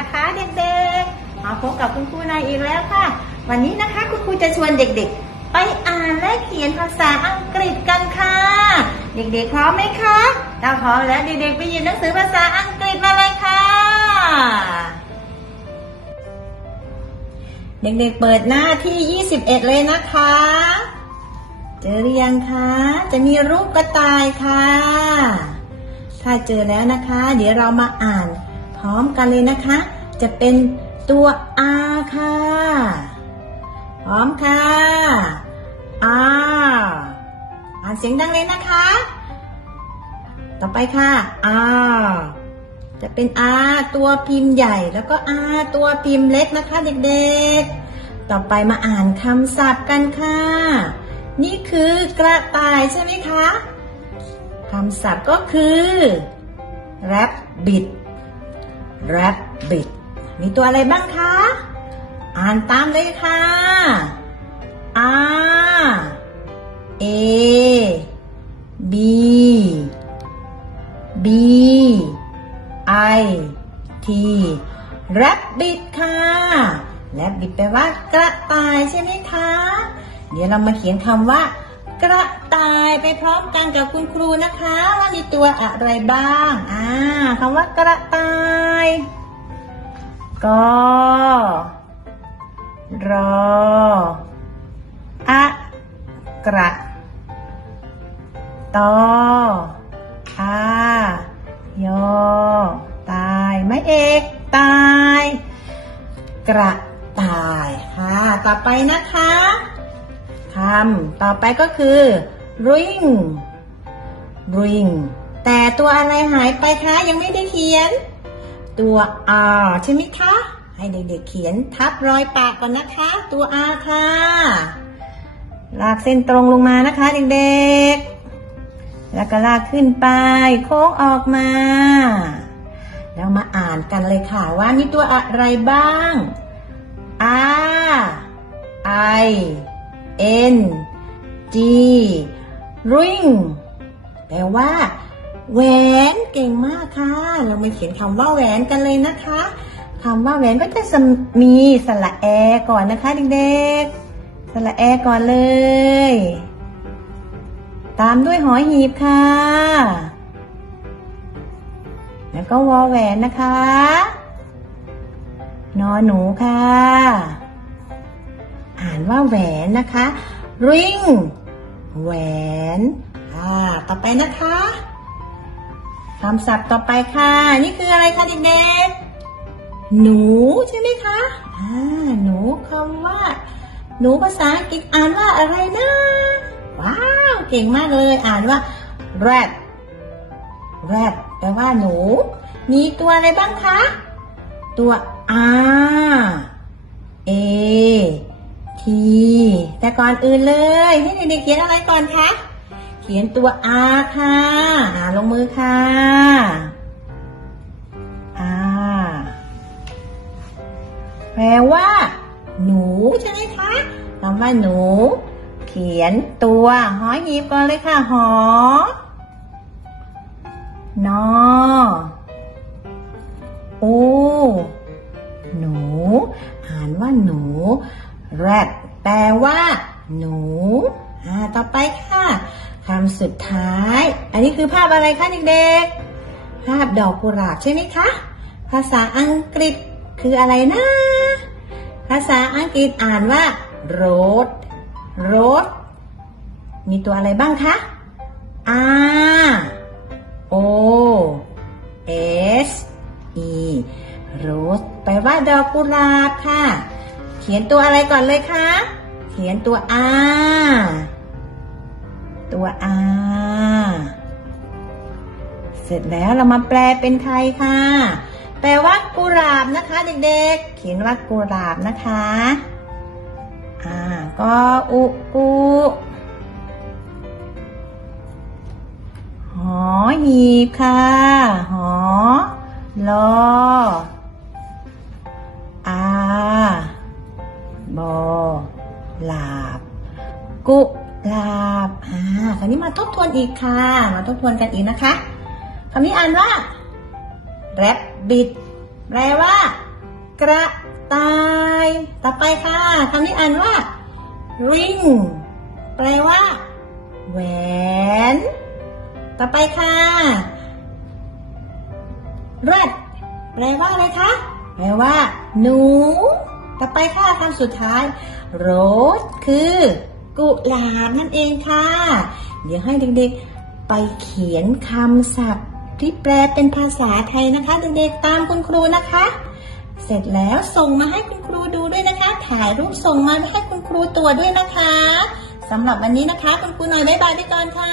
นะคะเด็กๆ มาพบกับคุณครูนายอีกแล้วค่ะ วันนี้นะคะคุณครูจะชวนเด็กๆ ไปอ่านและเขียนภาษาอังกฤษกันค่ะ เด็กๆพร้อมไหมคะถ้าพร้อมแล้วเด็กๆไปหยิบหนังสือภาษาอังกฤษมาเลยค่ะ เด็กๆเปิดหน้าที่ 21 เลยนะคะ เจอหรือยังคะ จะมีรูปกระต่ายค่ะ ถ้าเจอแล้วนะคะ เดี๋ยวเรามาอ่าน พร้อมกันเลยนะคะ จะเป็นตัว R ค่ะ พร้อมค่ะ R อ่านเสียงดังเลยนะคะ ต่อไปค่ะ R จะเป็น R ตัวพิมพ์ใหญ่แล้วก็ R ตัวพิมพ์เล็กนะคะเด็กๆ ต่อไปมาอ่านคำศัพท์กันค่ะ นี่คือกระต่ายใช่ไหมคะคำศัพท์ก็คือ rabbit rabbit มีตัวอะไรบ้างคะ อ่านตามเลยค่ะ R A B B I T rabbit ค่ะ rabbit แปลว่ากระต่ายใช่ไหมคะ เดี๋ยวเรามาเขียนคำว่า กระต่ายไปพร้อมกันกับคุณครูนะคะว่ามีตัวอะไรบ้างอ่าคำว่ากระต่ายก็รออะกระตออายอตายไม่เอกตาย กระต่ายค่ะ ต่อไปนะคะำต่อไปก็คือ ring ring แต่ตัวอะไรหายไปคะ ยังไม่ได้เขียน ตัว r ใช่ไหมคะ ให้เด็กๆเขียนทับรอยปากก่อนนะคะ ตัว r ค่ะ ลากเส้นตรงลงมานะคะเด็กๆ แล้วก็ลากขึ้นไป โค้งออกมา แล้วมาอ่านกันเลยค่ะว่ามีตัวอะไรบ้าง R I N G ring แปลว่าแหวนเก่งมากค่ะ เรามาเขียนคำว่าแหวนกันเลยนะคะคำว่าแหวนก็จะมีสระแอก่อนนะคะเด็กๆสระแอก่อนเลย ตามด้วยหอหีบค่ะ แล้วก็วอแหวนนะคะ นอหนูค่ะ อ่านว่าแหวนนะคะ ring แหวน อ่า ต่อไปนะคะคำศัพท์ต่อไปค่ะ นี่คืออะไรคะเด็กๆหนูใช่ไหมคะ อ่า หนูคำว่า หนูภาษาอังกฤษอ่านว่าอะไรนะ ว้าว เก่งมากเลย อ่านว่า rat rat แปลว่าหนู มีตัวอะไรบ้างคะ ตัว R A T แต่ก่อนอื่นเลย ให้เด็กๆเขียนอะไรก่อนคะ เขียนตัว R ค่ะอาลงมือค่ะ R แปลว่า หนูใช่ไหมคะคำว่าหนู เขียนตัวหอหีบก่อนเลยค่ะ หอนอโอ้ rat แปลว่า หนูอ่าต่อไปค่ะคำสุดท้าย อันนี้คือภาพอะไรคะเด็กๆ ภาพดอกกุหลาบใช่ไหมคะ ภาษาอังกฤษคืออะไรนะ ภาษาอังกฤษอ่านว่า rose rose มีตัวอะไรบ้างคะ R O S E rose แปลว่าดอกกุหลาบค่ะ เขียนตัวอะไรก่อนเลยคะ เขียนตัว R ตัว R เสร็จแล้วเรามาแปลเป็นไทยค่ะ แปลว่ากุหลาบนะคะ เด็กๆ เขียนว่ากุหลาบนะคะ อ่า ก็อุอุหอหีบค่ะ หอลอ บอลาบ กุลาบ อ่าคราวนี้มาทบทวนอีกค่ะ มาทบทวนกันอีกนะคะคำนี้อ่านว่า rabbit แปลว่า กระต่าย ต่อไปค่ะคำนี้อ่านว่า ring แปลว่า แหวน ต่อไปค่ะ rat แปลว่าอะไรคะ แปลว่า หนู ต่อไปค่ะคำสุดท้าย rose คือกุหลาบนั่นเองค่ะ เดี๋ยวให้เด็กๆไปเขียนคำศัพท์ที่แปลเป็นภาษาไทยนะคะเด็กๆตามคุณครูนะคะ เสร็จแล้วส่งมาให้คุณครูดูด้วยนะคะ ถ่ายรูปส่งมาให้คุณครูตรวจด้วยนะคะสำหรับวันนี้นะคะ คุณครูหน่อยบ๊ายบายไปก่อนค่ะ